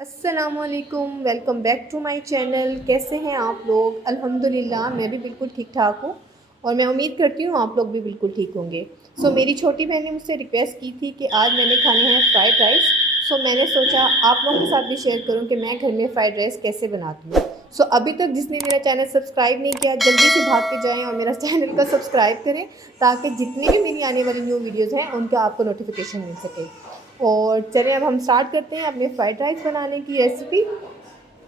अस्सलामुअलैकुम, welcome back to my channel. कैसे हैं आप लोग? अल्हम्दुलिल्लाह मैं भी बिल्कुल ठीक ठाक हूँ और मैं उम्मीद करती हूँ आप लोग भी बिल्कुल ठीक होंगे। मेरी छोटी बहन ने मुझसे रिक्वेस्ट की थी कि आज मैंने खाने हैं फ़्राइड राइस। मैंने सोचा आप लोगों के साथ भी शेयर करूँ कि मैं घर में फ़्राइड राइस कैसे बनाती हूँ। अभी तक जिसने मेरा चैनल सब्सक्राइब नहीं किया जल्दी से भाग के जाएँ और मेरा चैनल को सब्सक्राइब करें ताकि जितनी भी मेरी आने वाली न्यू वीडियोज़ हैं उनका आपको नोटिफिकेशन मिल सके। और चलिए अब हम स्टार्ट करते हैं अपने फ़्राइड राइस बनाने की रेसिपी।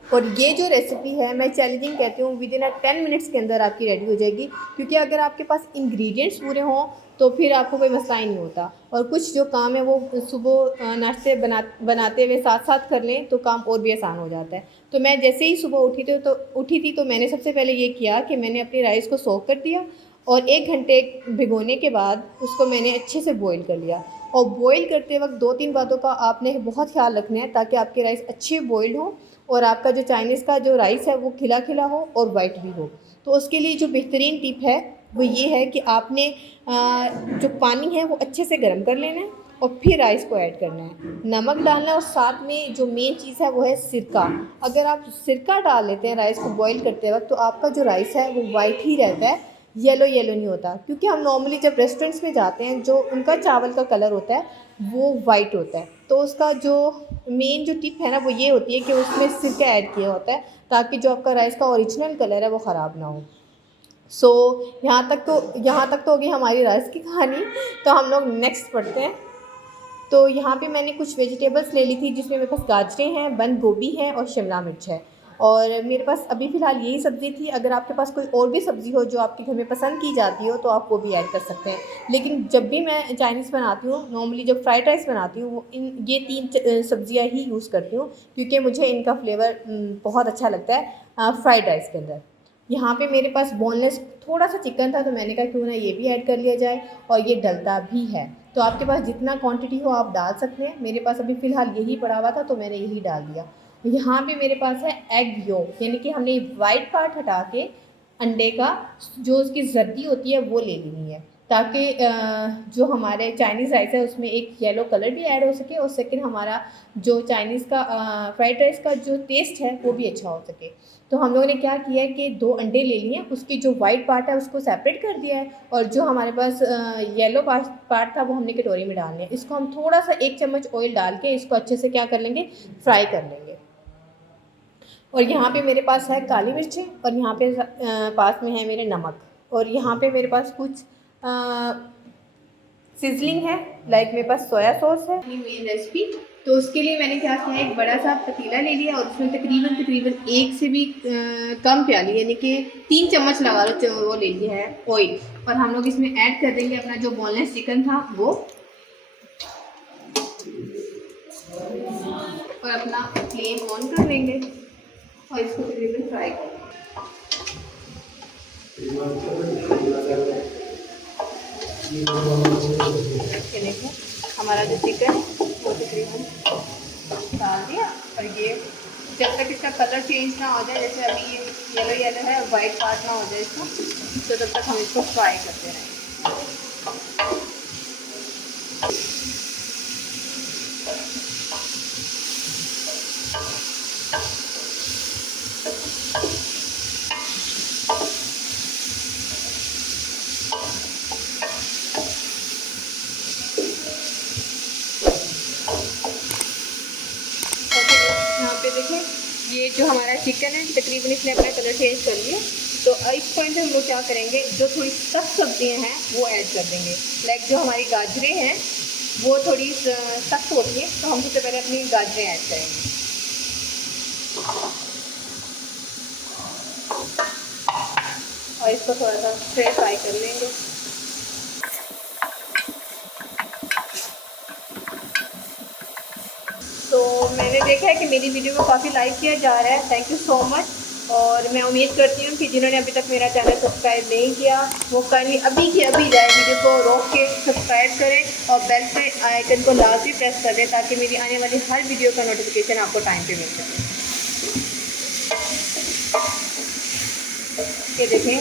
और ये जो रेसिपी है मैं चैलेंजिंग कहती हूँ, विदिन 10 मिनट्स के अंदर आपकी रेडी हो जाएगी, क्योंकि अगर आपके पास इंग्रेडिएंट्स पूरे हों तो फिर आपको कोई मसला ही नहीं होता। और कुछ जो काम है वो सुबह नाश्ते बनाते हुए साथ साथ कर लें तो काम और भी आसान हो जाता है। तो मैं जैसे ही सुबह उठी थी तो मैंने सबसे पहले ये किया कि मैंने अपनी राइस को सोक कर दिया और 1 घंटे भिगोने के बाद उसको मैंने अच्छे से बॉईल कर लिया। और बॉईल करते वक्त 2-3 बातों का आपने बहुत ख्याल रखना है ताकि आपके राइस अच्छे बॉइल्ड हो और आपका जो चाइनीज़ का जो राइस है वो खिला खिला हो और वाइट भी हो। तो उसके लिए जो बेहतरीन टिप है वो ये है कि आपने जो पानी है वो अच्छे से गर्म कर लेना है और फिर राइस को ऐड करना है, नमक डालना है और साथ में जो मेन चीज़ है वो है सिरका। अगर आप सिरका डाल लेते हैं राइस को बॉईल करते वक्त तो आपका जो राइस है वो वाइट ही रहता है, येलो येलो नहीं होता। क्योंकि हम नॉर्मली जब रेस्टोरेंट्स में जाते हैं जो उनका चावल का कलर होता है वो वाइट होता है। तो उसका जो मेन जो टिप है ना वो ये होती है कि उसमें सिरका ऐड किया होता है ताकि जो आपका राइस का ओरिजिनल कलर है वो ख़राब ना हो। यहाँ तक तो होगी हमारी राइस की कहानी। तो हम लोग नेक्स्ट पढ़ते हैं। तो यहाँ पे मैंने कुछ वेजिटेबल्स ले ली थी जिसमें मेरे पास गाजरें हैं, बंद गोभी है और शिमला मिर्च है। और मेरे पास अभी फ़िलहाल यही सब्ज़ी थी। अगर आपके पास कोई और भी सब्ज़ी हो जो आपके घर में पसंद की जाती हो तो आप वो भी ऐड कर सकते हैं। लेकिन जब भी मैं चाइनीज़ बनाती हूँ, नॉर्मली जब फ्राइड राइस बनाती हूँ, वो ये 3 सब्ज़ियाँ ही यूज़ करती हूँ क्योंकि मुझे इनका फ्लेवर बहुत अच्छा लगता है फ्राइड राइस के अंदर। यहाँ पे मेरे पास बोनलेस थोड़ा सा चिकन था तो मैंने कहा क्यों ना ये भी ऐड कर लिया जाए, और ये डलता भी है। तो आपके पास जितना क्वांटिटी हो आप डाल सकते हैं। मेरे पास अभी फ़िलहाल यही पड़ा हुआ था तो मैंने यही डाल दिया। यहाँ पे मेरे पास है एग योक, यानी कि हमने वाइट पार्ट हटा के अंडे का जो उसकी जर्दी होती है वो ले लेनी है ताकि जो हमारे चाइनीज़ राइस है उसमें एक येलो कलर भी ऐड हो सके और सेकंड हमारा जो चाइनीज़ का फ्राइड राइस का जो टेस्ट है वो भी अच्छा हो सके। तो हम लोगों ने क्या किया है कि 2 अंडे ले लिए, उसकी जो वाइट पार्ट है उसको सेपरेट कर दिया है और जो हमारे पास येलो पार्ट था वो हमने कटोरी में डाल लिया। इसको हम थोड़ा सा 1 चम्मच ऑयल डाल के इसको अच्छे से क्या कर लेंगे, फ्राई कर लेंगे। और यहाँ पे मेरे पास है काली मिर्चें और यहाँ पे पास में है मेरे नमक। और यहाँ पे मेरे पास कुछ सिजलिंग है, लाइक मेरे पास सोया सॉस है अपनी मेन रेसिपी। तो उसके लिए मैंने क्या किया, एक बड़ा सा पतीला ले लिया और उसमें तकरीबन एक से भी कम प्याली यानी कि 3 चम्मच लगा लो वो ले लिया है ऑयल। और हम लोग इसमें ऐड कर देंगे अपना जो बोनलेस चिकन था वो, और अपना फ्लेम ऑन कर लेंगे और इसको तकरीबन फ्राई कर लेंगे। ये देखो हमारा जो चिकन है वो तकरीबन डाल दिया। और ये जब तक इसका कलर चेंज ना हो जाए, जैसे अभी ये येलो येलो है और वाइट पार्ट ना हो जाए इसको, तो तब तक हम इसको फ्राई करते रहेंगे। यहाँ पे देखें ये जो हमारा चिकन है तकरीबन इसने अपना कलर चेंज कर लिया। तो इस पॉइंट पे हम लोग क्या करेंगे, जो थोड़ी सख्त सब्जियाँ हैं वो ऐड कर देंगे। लाइक जो हमारी गाजरें हैं वो थोड़ी सख्त होती हैं तो हम सबसे पहले अपनी गाजरें ऐड करेंगे। और इसको थोड़ा सा फिर फ्राई कर लेंगे। तो मैंने देखा है कि मेरी वीडियो को काफ़ी लाइक किया जा रहा है, थैंक यू सो मच। और मैं उम्मीद करती हूँ कि जिन्होंने अभी तक मेरा चैनल सब्सक्राइब नहीं किया वो काइंडली अभी की अभी जाए, वीडियो को रोक के सब्सक्राइब करें और बेल पे आइकन को लाजमी प्रेस कर दें ताकि मेरी आने वाली हर वीडियो का नोटिफिकेशन आपको टाइम पे मिल सके। ये देखें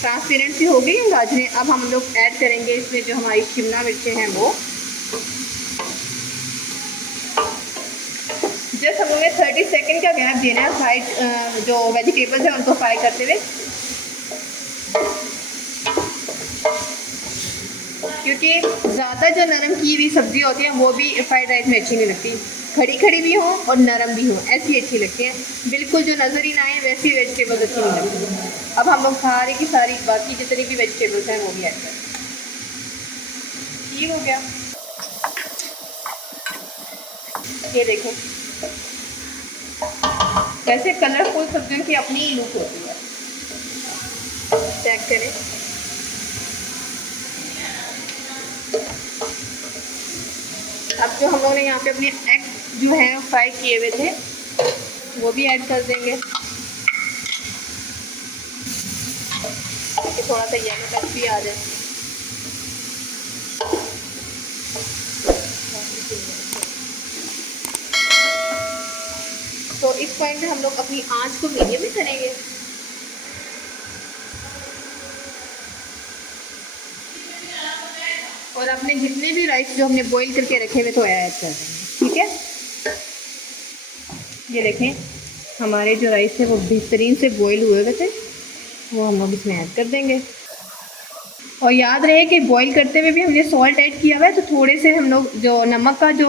ट्रांसपेरेंट सी हो गई है गाजरें। अब हम लोग ऐड करेंगे इसमें जो हमारी शिमला मिर्चें हैं वो। जस्ट हम लोग ने 30 सेकेंड का गैप देना है फ्राइड जो वेजिटेबल्स हैं उनको फ्राई करते हुए, क्योंकि ज़्यादा जो नरम की हुई सब्ज़ी होती है वो भी फ्राइड राइस में अच्छी नहीं लगती। खड़ी खड़ी भी हो और नरम भी हो ऐसी अच्छी लगती है, बिल्कुल जो नज़र ही ना आए वैसी वेजिटेबल्स अच्छी नहीं लगती। अब हम लोग सारी की सारी बाकी जितनी भी वेजिटेबल्स हैं वो भी ऐड करें। ये हो गया, ये देखो वैसे कलरफुल सब्जियों की अपनी ही लुक होती है। चेक करें, अब जो हम लोग ने यहाँ पे अपने एग जो है फ्राई किए हुए थे वो भी ऐड कर देंगे, ताकि थोड़ा सा येलो टच भी आ जाए। तो इस पॉइंट पे हम लोग अपनी आंच को मीडियम में करेंगे। और अपने जितने भी राइस जो हमने बॉईल करके रखे हुए तो ऐड कर देंगे, ठीक है। ये देखें हमारे जो राइस है वो बेहतरीन से बॉईल हुए हुए थे, वो हम लोग इसमें ऐड कर देंगे। और याद रहे कि बॉईल करते हुए भी हमने सॉल्ट ऐड किया हुआ है, तो थोड़े से हम लोग जो नमक का जो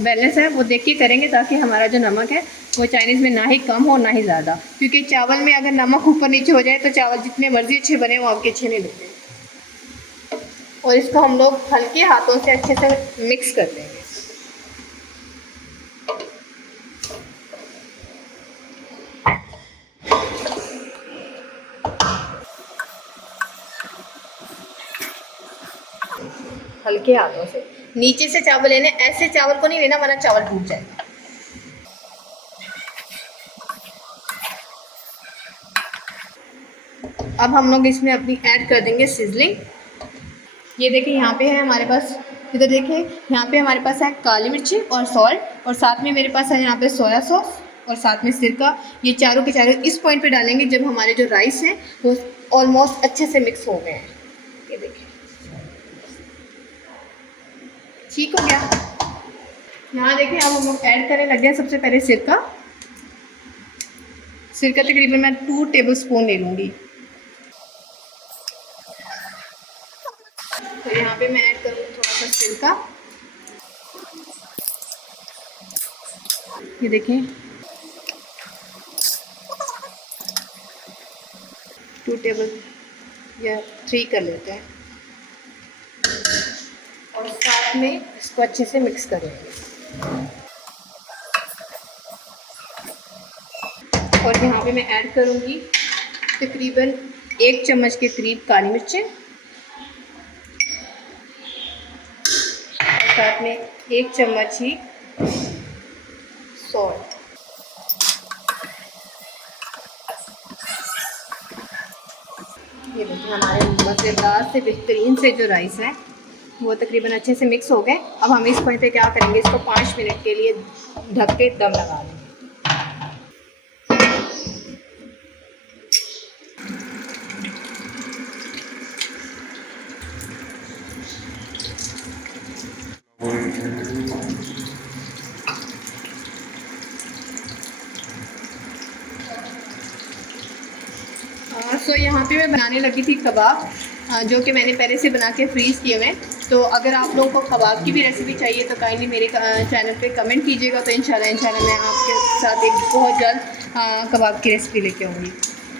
बैलेंस है वो देख के करेंगे, ताकि हमारा जो नमक है वो चाइनीज़ में ना ही कम हो ना ही ज़्यादा, क्योंकि चावल में अगर नमक ऊपर नीचे हो जाए तो चावल जितने मर्जी अच्छे बने वो आपके अच्छे नहीं लगते। और इसको हम लोग हल्के हाथों से अच्छे से मिक्स कर देंगे। हल्के हाथों से नीचे से चावल लेने, ऐसे चावल को नहीं लेना वरना चावल टूट जाएगा। अब हम लोग इसमें अपनी ऐड कर देंगे सीजनिंग। ये देखिए यहाँ पे है हमारे पास, इधर देखिए यहाँ पे हमारे पास है काली मिर्ची और सॉल्ट, और साथ में मेरे पास है यहाँ पे सोया सॉस और साथ में सिरका। ये चारों के चारों इस पॉइंट पे डालेंगे जब हमारे जो राइस हैं वो ऑलमोस्ट अच्छे से मिक्स हो गए हैं। ये देखिए ठीक हो गया। यहाँ देखिए अब हम लोग ऐड करने लगे हैं सबसे पहले सिरका। सिरका तकरीबन मैं 2 टेबल स्पून ले लूँगी। तो यहाँ पे मैं ऐड करूँगी थोड़ा सा सिरका। ये देखें 2 टेबल या 3 कर लेते हैं, और साथ में इसको अच्छे से मिक्स करेंगे। और यहाँ पे मैं ऐड करूँगी तकरीबन 1 चम्मच के करीब काली मिर्चें, और साथ में 1 चम्मच ही सॉल्ट। ये देखिए हमारे मज़ेदार से बेहतरीन से जो राइस है वो तकरीबन अच्छे से मिक्स हो गए। अब हम इस पॉइंट पे क्या करेंगे, इसको 5 मिनट के लिए ढक के दम लगा देंगे। सो यहाँ पे मैं बनाने लगी थी कबाब, जो कि मैंने पहले से बना के फ्रीज़ किए हुए हैं। तो अगर आप लोगों को कबाब की भी रेसिपी चाहिए तो काइंडली मेरे चैनल पे कमेंट कीजिएगा, तो इंशाल्लाह मैं आपके साथ एक बहुत जल्द कबाब की रेसिपी लेके आऊँगी।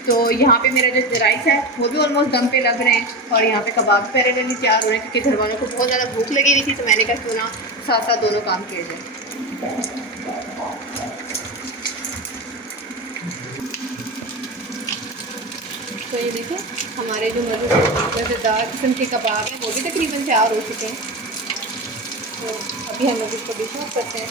तो यहाँ पे मेरा जो राइस है वो भी ऑलमोस्ट दम पे लग रहे हैं, और यहाँ पे कबाब पैरेलली तैयार हो रहे हैं, क्योंकि घर वालों को बहुत ज़्यादा भूख लगी हुई थी, तो मैंने कहा क्यों ना साथ साथ दोनों काम किए जाए। तो ये देखें हमारे जो मज़ेदार किस्म के कबाब हैं वो भी तकरीबन तैयार हो चुके हैं। तो अभी हम लोग इसको डिश ऑफ करते हैं।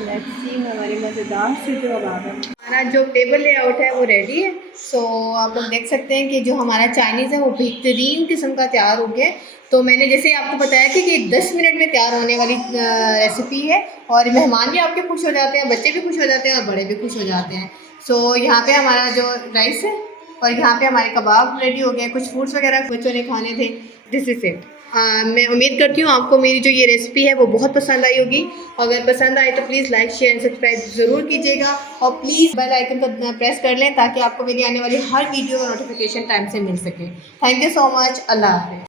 लेट्स सी हमारे मज़ेदार से जो कबाब है, हमारा जो टेबल लेआउट है वो रेडी है। सो आप लोग देख सकते हैं कि जो हमारा चाइनीज़ है वो बेहतरीन किस्म का तैयार हो गया। तो मैंने जैसे आपको बताया कि ये 10 मिनट में तैयार होने वाली रेसिपी है, और मेहमान भी आपके खुश हो जाते हैं, बच्चे भी खुश हो जाते हैं और बड़े भी खुश हो जाते हैं। सो यहाँ पे हमारा जो राइस है और यहाँ पे हमारे कबाब रेडी हो गए, कुछ फ्रूट्स वगैरह बच्चों ने खाने थे। This is it. मैं उम्मीद करती हूँ आपको मेरी जो ये रेसिपी है वो बहुत पसंद आई होगी। अगर पसंद आए तो please like share and subscribe ज़रूर कीजिएगा और प्लीज़ बेल आइकन को प्रेस कर लें ताकि आपको मेरी आने वाली हर वीडियो का नोटिफिकेशन टाइम से मिल सके। Thank you so much. अल्लाह हाफ़िज़।